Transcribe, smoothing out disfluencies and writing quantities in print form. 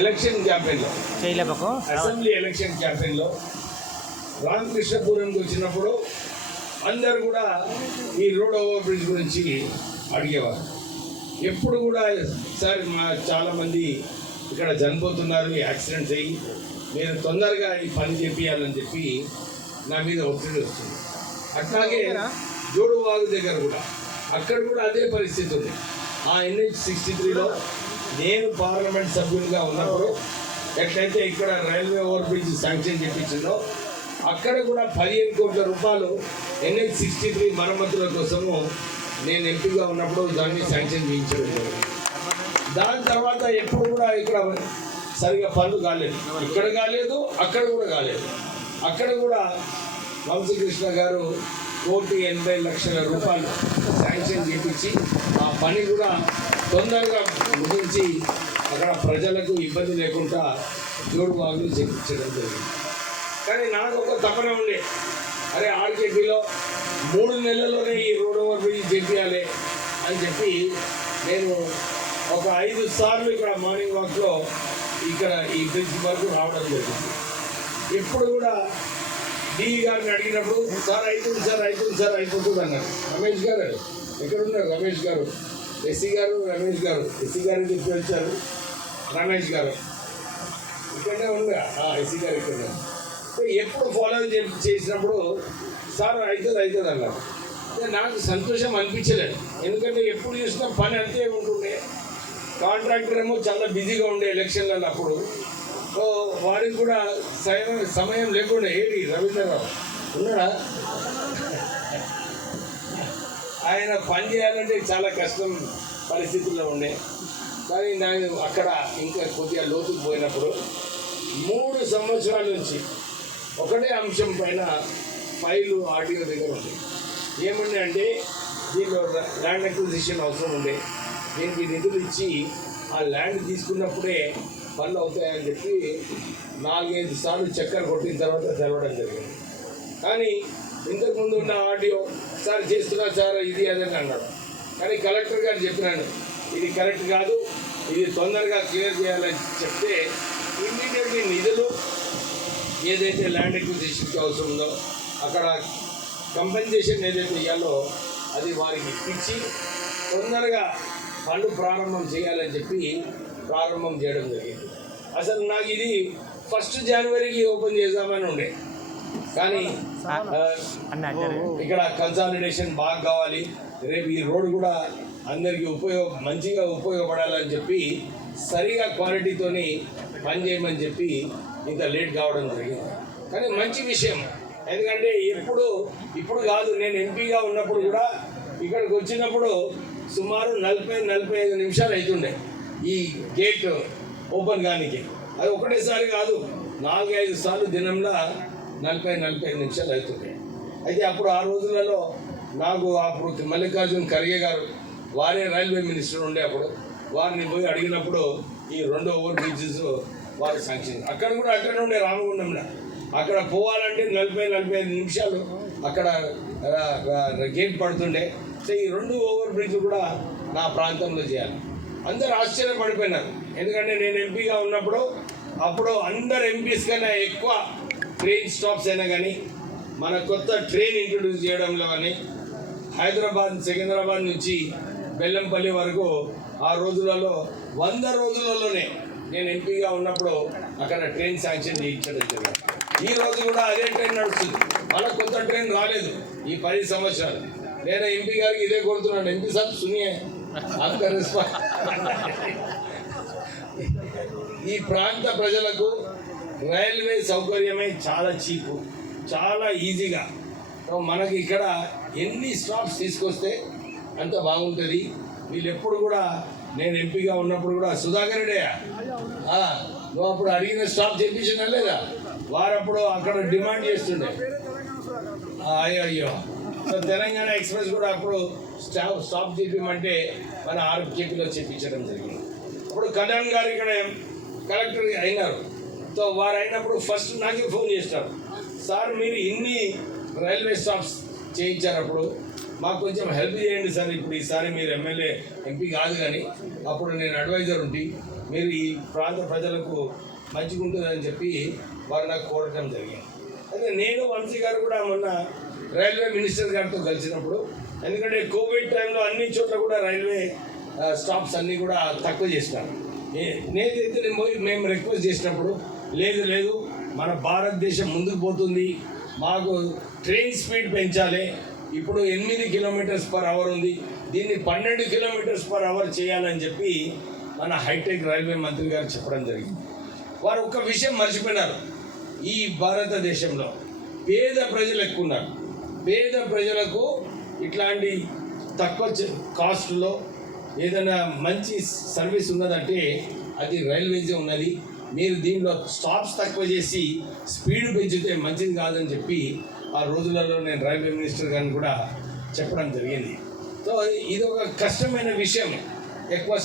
Election క్యాంపెయిన్లో assembly election క్యాంపెయిన్లో రామకృష్ణపురంకి వచ్చినప్పుడు అందరు కూడా ఈ రోడ్ ఓవర్ బ్రిడ్జ్ గురించి అడిగేవారు. ఎప్పుడు కూడా సార్ చాలామంది ఇక్కడ చనిపోతున్నారు యాక్సిడెంట్స్ అయ్యి, మీరు తొందరగా ఈ పని చేపియాలని చెప్పి నా మీద ఒత్తిడి వచ్చింది. అట్లాగే జోడువాగు దగ్గర కూడా అక్కడ కూడా అదే పరిస్థితి ఉంది. ఆ NH63లో నేను పార్లమెంట్ సభ్యునిగా ఉన్నప్పుడు ఎట్లయితే ఇక్కడ రైల్వే ఓవర్ బ్రిడ్జ్ శాంక్షన్ చేయించిందో అక్కడ కూడా 15 కోట్ల రూపాయలు NH63 మరమ్మతుల కోసము నేను ఎంపీగా ఉన్నప్పుడు దాన్ని శాంక్షన్ చేయించడం జరిగింది. దాని తర్వాత ఎప్పుడు కూడా ఇక్కడ సరిగా పనులు కాలేదు, ఇక్కడ కాలేదు, అక్కడ కూడా కాలేదు. అక్కడ కూడా వంశీకృష్ణ గారు 1,80,00,000 రూపాయలు శాంక్షన్ చేయించి ఆ పని కూడా తొందరగా ముగించి అక్కడ ప్రజలకు ఇబ్బంది లేకుండా జోడువాగులు చేయించడం జరిగింది. కానీ నాకు ఒక తపన ఉండే, అరే ఆర్కేపీలో 3 నెలల్లోనే ఈ రోడ్ ఓవర్ బ్రిడ్జ్ చేయాలి అని చెప్పి నేను ఒక 5 సార్లు ఇక్కడ మార్నింగ్ వాక్లో ఇక్కడ ఈ బ్రిడ్జ్ వరకు రావడం జరిగింది. ఎప్పుడు కూడా డిఈ గారిని అడిగినప్పుడు సార్ అయిపోతుంది అన్నారు. రమేష్ గారు ఎక్కడున్నారు? రమేష్ గారు, ఎస్సీ గారు, రమేష్ గారు, ఎస్సీ గారిని చెప్పి వచ్చారు. రమేష్ గారు ఇక్కడనే ఉందిగా, ఎస్సీ గారు ఇక్కడ. ఎప్పుడు ఫాలో చేసినప్పుడు సార్ అవుతుంది అన్నారు. నాకు సంతోషం అనిపించలేదు, ఎందుకంటే ఎప్పుడు చూసినా పని అంతే ఉంటుండే. కాంట్రాక్టర్ ఏమో చాలా బిజీగా ఉండే ఎలక్షన్లలో అప్పుడు. సో వారికి కూడా సమయం లేకుండా ఏంటి రవీంద్రరావు ఉన్నాడా, ఆయన పని చేయాలంటే చాలా కష్టం పరిస్థితుల్లో ఉండే. కానీ నేను అక్కడ ఇంకా కొద్దిగా లోతుకు పోయినప్పుడు 3 సంవత్సరాల నుంచి ఒకటే అంశం పైన ఫైలు ఆర్టీఓ దగ్గర ఉంది. ఏమండే అంటే దీనిలో ల్యాండ్ అక్విజిషన్ అవసరం ఉండే, దీనికి నిధులు ఇచ్చి ఆ ల్యాండ్ తీసుకున్నప్పుడే పనులు అవుతాయని చెప్పి 4-5 సార్లు చక్కర కొట్టిన తర్వాత తెలవడం జరిగింది. కానీ ఇంతకుముందు ఉన్న ఆడియో సార్ చేస్తున్నా సార్ ఇది అదని అన్నాడు. కానీ కలెక్టర్ గారు చెప్పినాను ఇది కరెక్ట్ కాదు, ఇది తొందరగా క్లియర్ చేయాలని చెప్తే ఇమ్మీడియట్లీ నిధులు ఏదైతే ల్యాండ్ ఎక్విజిషన్కి అవసరం ఉందో అక్కడ కంపెన్సేషన్ ఏదైతే ఇవ్వాలో అది వారికి ఇప్పించి తొందరగా పనులు ప్రారంభం చేయాలని చెప్పి ప్రారంభం చేయడం జరిగింది. అసలు నాకు ఇది 1 జనవరికి ఓపెన్ చేద్దామని ఉండే, కానీ ఇక్కడ కన్సాలిడేషన్ బాగా కావాలి, రేపు ఈ రోడ్ కూడా అందరికీ మంచిగా ఉపయోగపడాలని చెప్పి సరిగా క్వాలిటీతోని పని చేయమని చెప్పి ఇంత లేట్ కావడం జరిగింది. కానీ మంచి విషయం, ఎందుకంటే ఇప్పుడు కాదు, నేను ఎంపీగా ఉన్నప్పుడు కూడా ఇక్కడికి వచ్చినప్పుడు సుమారు 40-45 నిమిషాలు అవుతుండే ఈ గేట్ ఓపెన్ కానికి. అది ఒకటేసారి కాదు, 4-5 సార్లు దినంలో 40-45 నిమిషాలు అవుతుండే. అయితే అప్పుడు ఆ రోజులలో నాకు అప్పుడు మల్లికార్జున్ ఖర్గే గారు వారే రైల్వే మినిస్టర్ ఉండే, అప్పుడు వారిని పోయి అడిగినప్పుడు ఈ 2 ఓవర్ బ్రిడ్జెస్ వారు శాంక్షన్. అక్కడ కూడా అక్కడ ఉండే రామగుండంలో అక్కడ పోవాలంటే 40-45 నిమిషాలు అక్కడ గేట్ పడుతుండే. సో ఈ 2 ఓవర్ బ్రిడ్జ్ కూడా నా ప్రాంతంలో చేయాలి. అందరు ఆశ్చర్యపడిపోయినారు, ఎందుకంటే నేను ఎంపీగా ఉన్నప్పుడు అప్పుడు అందరు ఎంపీస్ కన్నా ఎక్కువ ట్రైన్ స్టాప్స్ అయినా కానీ మన కొత్త ట్రైన్ ఇంట్రొడ్యూస్ చేయడంలో కానీ సికింద్రాబాద్ నుంచి బెల్లంపల్లి వరకు ఆ రోజులలో 100 రోజులలోనే నేను ఎంపీగా ఉన్నప్పుడు అక్కడ ట్రైన్ శాంక్షన్ చేయించడం జరిగింది. ఈ రోజు కూడా అదే ట్రైన్ నడుస్తుంది, మళ్ళీ కొత్త ట్రైన్ రాలేదు ఈ 10 సంవత్సరాలు. నేను ఎంపీ గారికి ఇదే కోరుతున్నాను, ఎంపీ సాబ్ సునియే आपका రెస్పాన్స్. ఈ ప్రాంత ప్రజలకు రైల్వే సౌకర్యమే చాలా చీపు, చాలా ఈజీగా. మనకి ఇక్కడ ఎన్ని స్టాప్స్ తీసుకొస్తే అంత బాగుంటుంది. వీళ్ళు ఎప్పుడు కూడా నేను ఎంపీగా ఉన్నప్పుడు కూడా సుధాకర్ రెడ్డి నువ్వు అప్పుడు అడిగిన స్టాప్ చేయించినా లేదా, వారప్పుడు అక్కడ డిమాండ్ చేస్తుండే. అయ్యో సో తెలంగాణ ఎక్స్ప్రెస్ కూడా అప్పుడు స్టాప్ చేపించమంటే మన ఆర్కేపీలో చేయించడం జరిగింది. అప్పుడు కళ్యాణ్ గారు ఇక్కడ కలెక్టర్ అయినారు. సో వారు అయినప్పుడు ఫస్ట్ నాకే ఫోన్ చేస్తారు, సార్ మీరు ఇన్ని రైల్వే స్టాప్స్ చేయించారు, అప్పుడు మాకు కొంచెం హెల్ప్ చేయండి సార్. ఇప్పుడు ఈసారి మీరు ఎంపీ కాదు కానీ అప్పుడు నేను అడ్వైజర్ ఉండి మీరు ఈ ప్రాంత ప్రజలకు మంచిగా ఉంటుందని చెప్పి వారు నాకు కోరటం జరిగింది. అయితే నేను వంశీ గారు కూడా మొన్న రైల్వే మినిస్టర్ గారితో కలిసినప్పుడు, ఎందుకంటే కోవిడ్ టైంలో అన్ని చోట్ల కూడా రైల్వే స్టాప్స్ అన్నీ కూడా తక్కువ చేసినారు. నేనైతే మేము రిక్వెస్ట్ చేసినప్పుడు లేదు మన భారతదేశం ముందుకు పోతుంది, మాకు ట్రైన్ స్పీడ్ పెంచాలి. ఇప్పుడు 8 km/h ఉంది, దీన్ని 12 km/h చేయాలని చెప్పి మన హైటెక్ రైల్వే మంత్రి గారు చెప్పడం జరిగింది. వారు ఒక విషయం మర్చిపోయినారు, ఈ భారతదేశంలో పేద ప్రజలు ఎక్కువ ఉన్నారు. పేద ప్రజలకు ఇట్లాంటి తక్కువ కాస్ట్లో ఏదైనా మంచి సర్వీస్ ఉన్నదంటే అది రైల్వేజే ఉన్నది. మీరు దీంట్లో స్టాప్స్ తక్కువ చేసి స్పీడ్ పెంచితే మంచిది కాదని చెప్పి ఆ రోజులలో నేను రైల్వే మినిస్టర్ గారిని కూడా చెప్పడం జరిగింది. సో ఇది ఒక కష్టమైన విషయం, ఎక్కువ